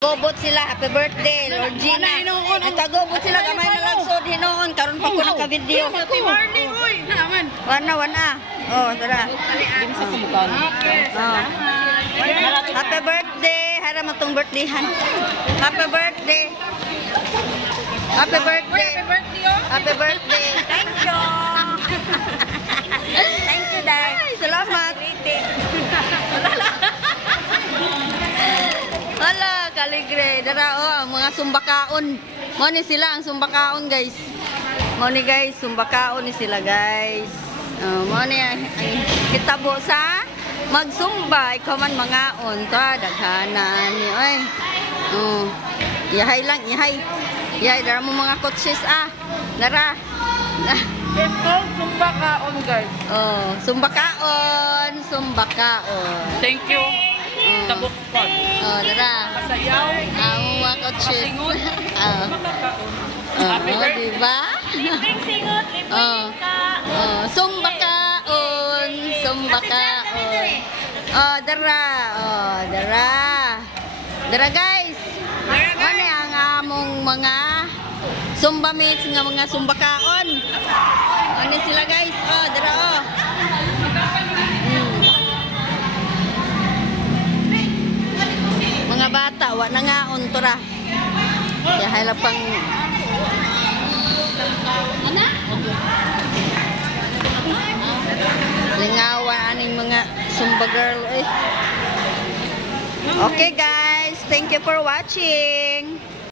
Gobot sila, happy birthday, Lord Gina. Nagkagobot sila kamay na lang sod hinoon. Karon pa ko naka-video. Wana. Oh, tara. Happy birthday. Hara mo tong birthdayhan. Happy birthday. Happy birthday. Happy birthday. Thank you. Thank you, Dad. Salamat. Hala, kaligre. Dara, oh, mga sumbakaon. Mo ni sila ang sumbakaon, guys. Mo ni guys, sumbakaon ni sila, guys. Mo ni ang kitabo sa magsumba. Ikaw man mga on. Ta, daghanan ni. Ay. Yahay lang, yahay. Yahay, dara mo mga coaches, Dara. It's called sumbakaon, guys. Oh, sumbakaon. Thank you. Tabok pa. Oh, dara. Masayaw. Mga coaches. Happy birthday. Diba? Singot, Sumbakaon. Oh, dara. Dara, guys. Ano ang among mga Zumba mates nga mga sumbakaon. Ano sila, guys? Oh, dara, oh. Mga bata, wa na nga untura. Kaya hala pang lingawan aning mga Zumba girl. Okay, guys. Thank you for watching.